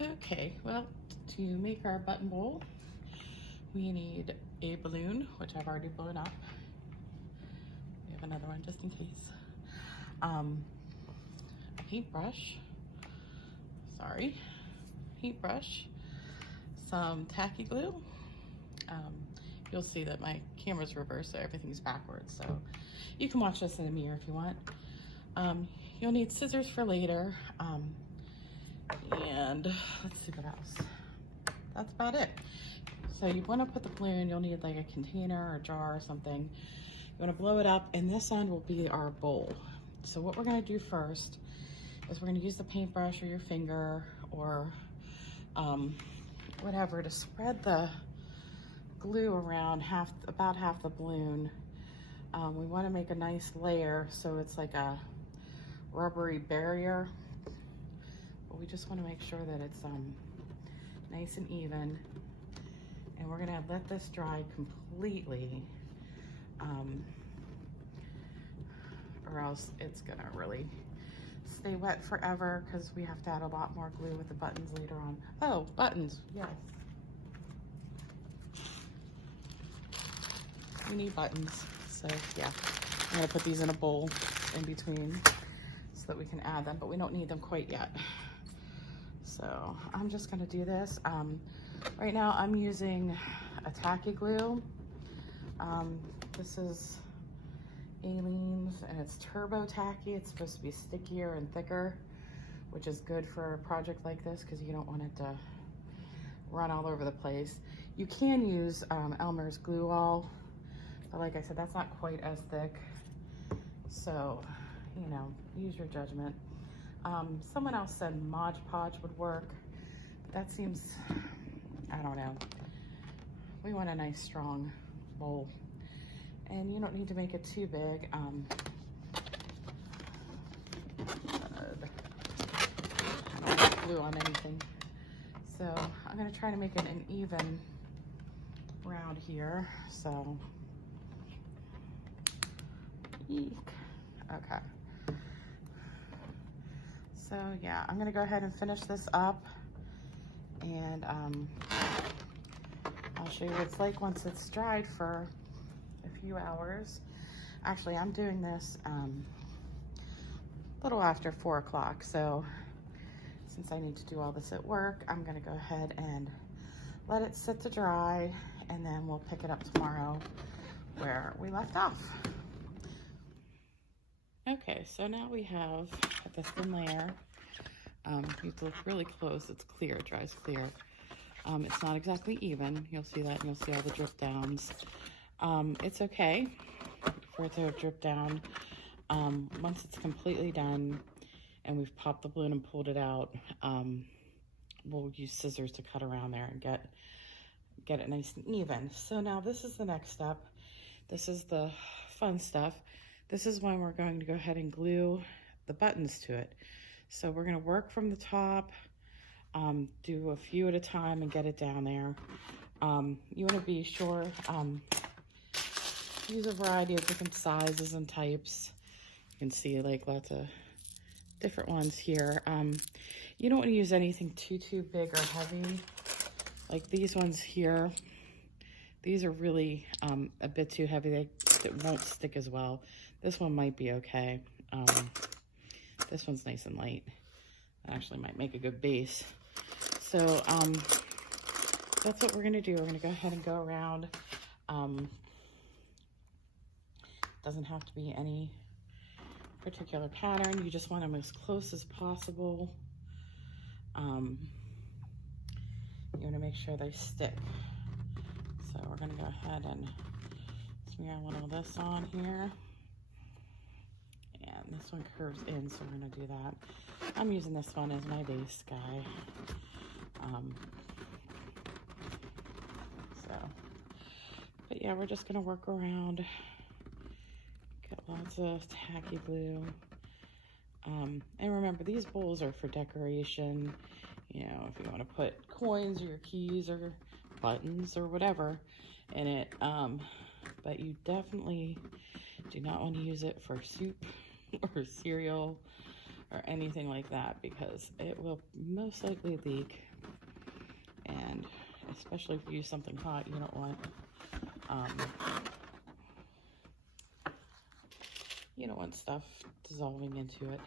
Okay, well, to make our button bowl, we need a balloon, which I've already blown up. We have another one just in case. A paintbrush, paintbrush, some tacky glue. You'll see that my camera's reversed, so everything's backwards, so you can watch this in the mirror if you want. You'll need scissors for later, and let's see what else. That's about it. So you want to put the balloon, you'll need like a container or a jar or something. You want to blow it up, and this end will be our bowl. So what we're going to do first is we're going to use the paintbrush or your finger or whatever to spread the glue around about half the balloon. We want to make a nice layer so it's like a rubbery barrier, but we just want to make sure that it's nice and even. And we're gonna let this dry completely, or else it's gonna really stay wet forever because we have to add a lot more glue with the buttons later on. Oh, buttons, yes. We need buttons, so yeah. I'm gonna put these in a bowl in between so that we can add them, but we don't need them quite yet. So I'm just gonna do this. Right now I'm using a tacky glue. This is Aleene's and it's turbo tacky. It's supposed to be stickier and thicker, which is good for a project like this because you don't want it to run all over the place. You can use Elmer's glue all, but like I said, that's not quite as thick. So, you know, use your judgment. Someone else said Mod Podge would work. That seems, I don't know. We want a nice strong bowl. And you don't need to make it too big. I don't want glue on anything. So I'm gonna try to make it an even round here. So, eek. Okay. So yeah, I'm gonna go ahead and finish this up, and I'll show you what it's like once it's dried for a few hours. Actually, I'm doing this a little after 4 o'clock, so since I need to do all this at work, I'm gonna go ahead and let it sit to dry, and then we'll pick it up tomorrow where we left off. Okay, so now we have the thin layer. You have to look really close. It's clear, it dries clear. It's not exactly even. You'll see that, and you'll see all the drip downs. It's okay for it to drip down. Once it's completely done and we've popped the balloon and pulled it out, we'll use scissors to cut around there and get it nice and even. So now this is the next step. This is the fun stuff. This is when we're going to go ahead and glue the buttons to it. So we're gonna work from the top, do a few at a time and get it down there. You wanna be sure, use a variety of different sizes and types. You can see like lots of different ones here. You don't wanna use anything too big or heavy. Like these ones here, these are really a bit too heavy. It won't stick as well. This one might be okay. This one's nice and light. Actually might make a good base. So that's what we're gonna do. We're gonna go ahead and go around. Doesn't have to be any particular pattern. You just want them as close as possible. You wanna make sure they stick. So we're gonna go ahead and smear a little of this on here. And this one curves in, so we're gonna do that. I'm using this one as my base guy. But yeah, we're just gonna work around, get lots of tacky glue. And remember, these bowls are for decoration. You know, if you wanna put coins or your keys or buttons or whatever in it. But you definitely do not want to use it for soup or cereal or anything like that, because it will most likely leak. And especially if you use something hot, you don't want stuff dissolving into it.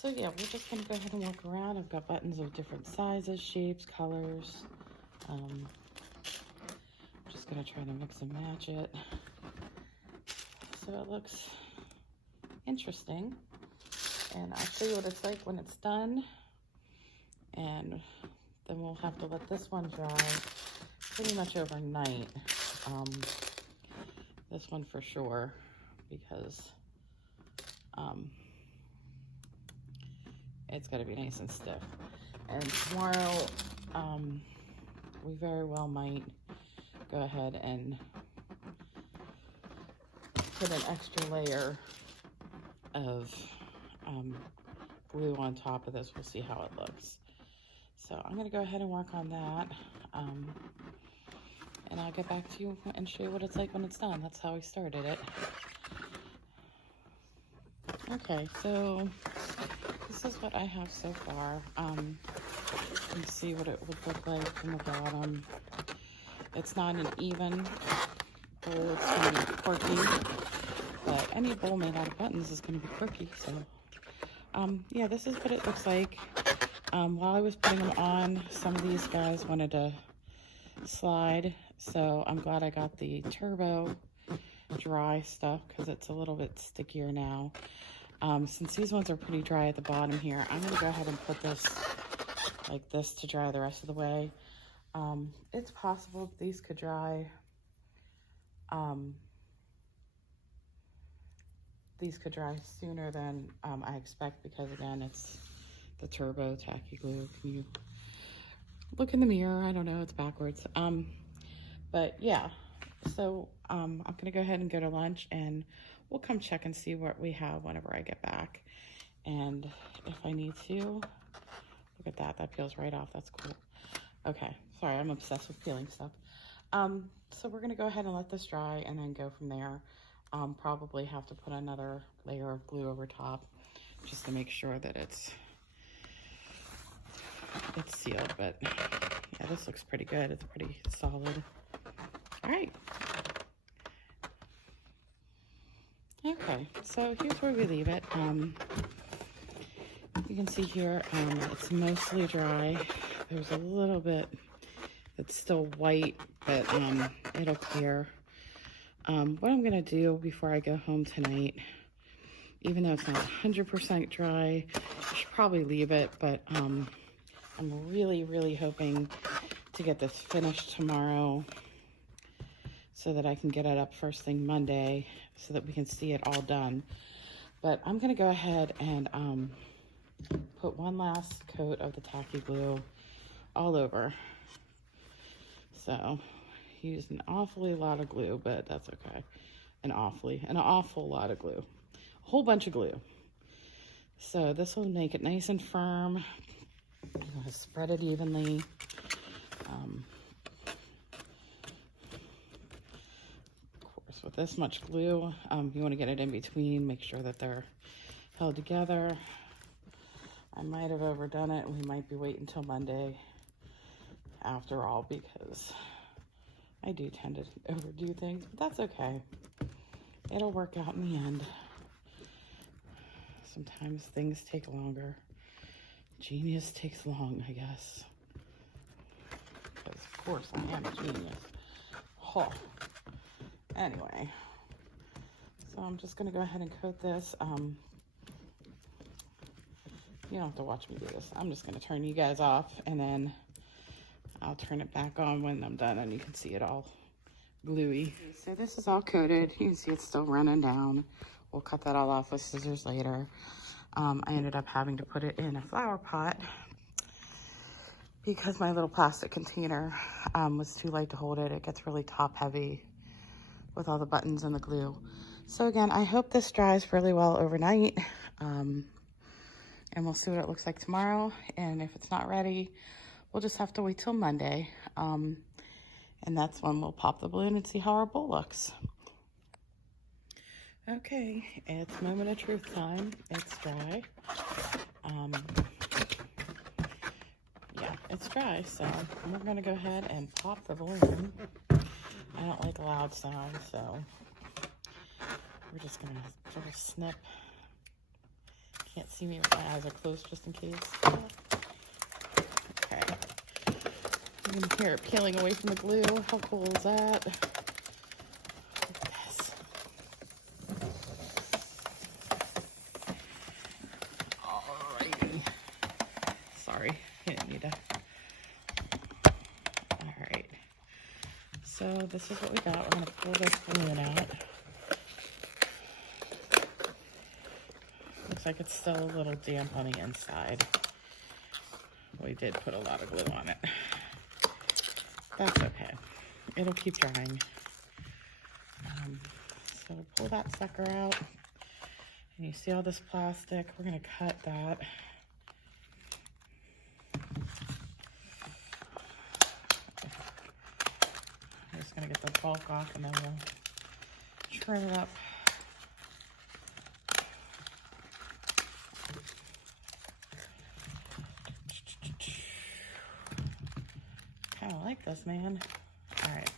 So yeah, we're just gonna go ahead and work around. I've got buttons of different sizes, shapes, colors. I'm just gonna try to mix and match it so it looks interesting. And I'll show you what it's like when it's done. And then we'll have to let this one dry pretty much overnight. This one for sure, because it's got to be nice and stiff. And tomorrow, we very well might go ahead and put an extra layer of glue on top of this. We'll see how it looks. So I'm going to go ahead and work on that. And I'll get back to you and show you what it's like when it's done. That's how we started it. Okay, so this is what I have so far. You can see what it would look like from the bottom. It's not an even bowl, it's going to be quirky. But any bowl made out of buttons is going to be quirky. So, yeah, this is what it looks like. While I was putting them on, some of these guys wanted to slide. So I'm glad I got the turbo dry stuff because it's a little bit stickier now. Since these ones are pretty dry at the bottom here, I'm going to go ahead and put this like this to dry the rest of the way. It's possible these could dry. These could dry sooner than I expect, because again, it's the turbo tacky glue. Can you look in the mirror? I don't know, it's backwards. But yeah, so I'm gonna go ahead and go to lunch, and we'll come check and see what we have whenever I get back. And if I need to, look at that, that peels right off, that's cool. Okay, sorry, I'm obsessed with peeling stuff. So we're gonna go ahead and let this dry and then go from there. Probably have to put another layer of glue over top just to make sure that it's sealed. But yeah, this looks pretty good. It's pretty solid. All right. Okay, so here's where we leave it. You can see here, it's mostly dry. There's a little bit that's still white, but it'll clear. What I'm gonna do before I go home tonight, even though it's not 100% dry, I should probably leave it, but I'm really, really hoping to get this finished tomorrow so that I can get it up first thing Monday so that we can see it all done. But I'm gonna go ahead and put one last coat of the tacky glue all over. So used an awfully lot of glue, but that's okay. An awful lot of glue. A whole bunch of glue. So this will make it nice and firm. I'm gonna spread it evenly. Of course, with this much glue, you want to get it in between, make sure that they're held together. I might have overdone it. We might be waiting until Monday after all, because I do tend to overdo things, but that's okay. It'll work out in the end. Sometimes things take longer. Genius takes long, I guess. Because of course I am a genius. Oh. Anyway, so I'm just gonna go ahead and coat this. You don't have to watch me do this. I'm just gonna turn you guys off, and then I'll turn it back on when I'm done and you can see it all gluey. So this is all coated. You can see it's still running down. We'll cut that all off with scissors later. I ended up having to put it in a flower pot because my little plastic container was too light to hold it. It gets really top heavy with all the buttons and the glue. So again, I hope this dries really well overnight. And we'll see what it looks like tomorrow. And if it's not ready, we'll just have to wait till Monday. And that's when we'll pop the balloon and see how our bowl looks. Okay, it's moment of truth time. It's dry. Yeah, it's dry, so we're gonna go ahead and pop the balloon. I don't like loud sounds, so we're just gonna sort of snip. Can't see me with my eyes are closed just in case. Okay. You can hear it peeling away from the glue. How cool is that? Look at this. Alrighty. Sorry, I didn't need to. Alright. So this is what we got. We're gonna pull this balloon out. Looks like it's still a little damp on the inside. We did put a lot of glue on it. That's okay. It'll keep drying. So pull that sucker out. And you see all this plastic? We're going to cut that. I'm just going to get the bulk off and then we'll trim it up. Kind of like this, man. All right.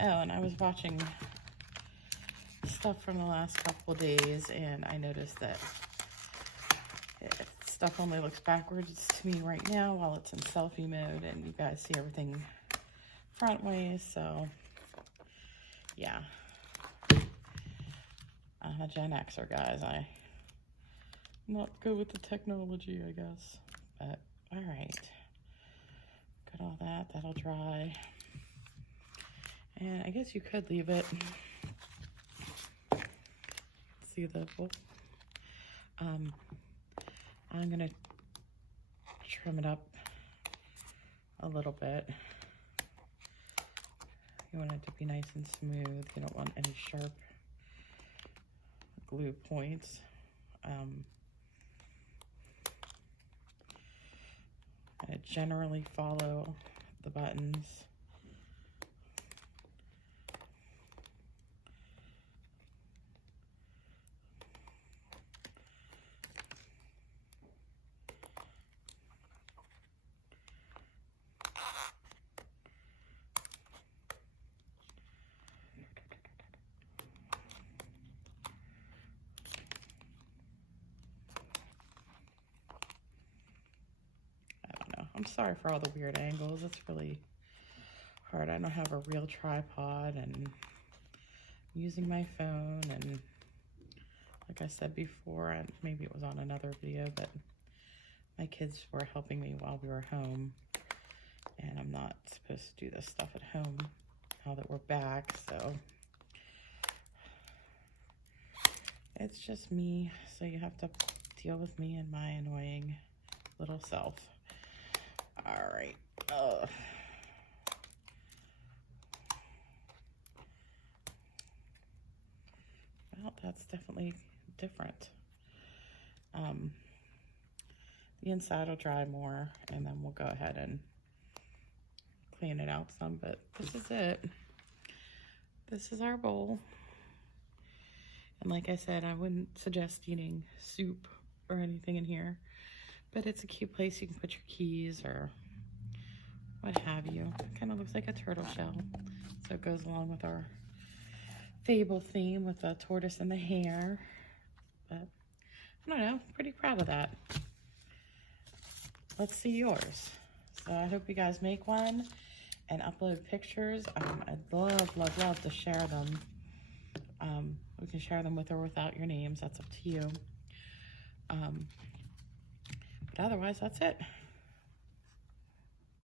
Oh, and I was watching stuff from the last couple of days, and I noticed that stuff only looks backwards to me right now while it's in selfie mode, and you guys see everything front ways. So, yeah. I'm a Gen Xer, guys. I'm not good with the technology, I guess. But, all right. Got all that. That'll dry. And I guess you could leave it. See the bowl? I'm gonna trim it up a little bit. You want it to be nice and smooth. You don't want any sharp glue points. I generally follow the buttons. I'm sorry for all the weird angles. It's really hard. I don't have a real tripod, and I'm using my phone, and like I said before, and maybe it was on another video, but my kids were helping me while we were home, and I'm not supposed to do this stuff at home now that we're back, so it's just me, so you have to deal with me and my annoying little self. All right. Well, that's definitely different. The inside will dry more, and then we'll go ahead and clean it out some, but this is it. This is our bowl. And like I said, I wouldn't suggest eating soup or anything in here, but it's a cute place you can put your keys or what have you. It kind of looks like a turtle shell, so it goes along with our fable theme with the tortoise and the hare. But I don't know, pretty proud of that. Let's see yours. So I hope you guys make one and upload pictures. I'd love to share them. We can share them with or without your names. That's up to you. But otherwise, that's it.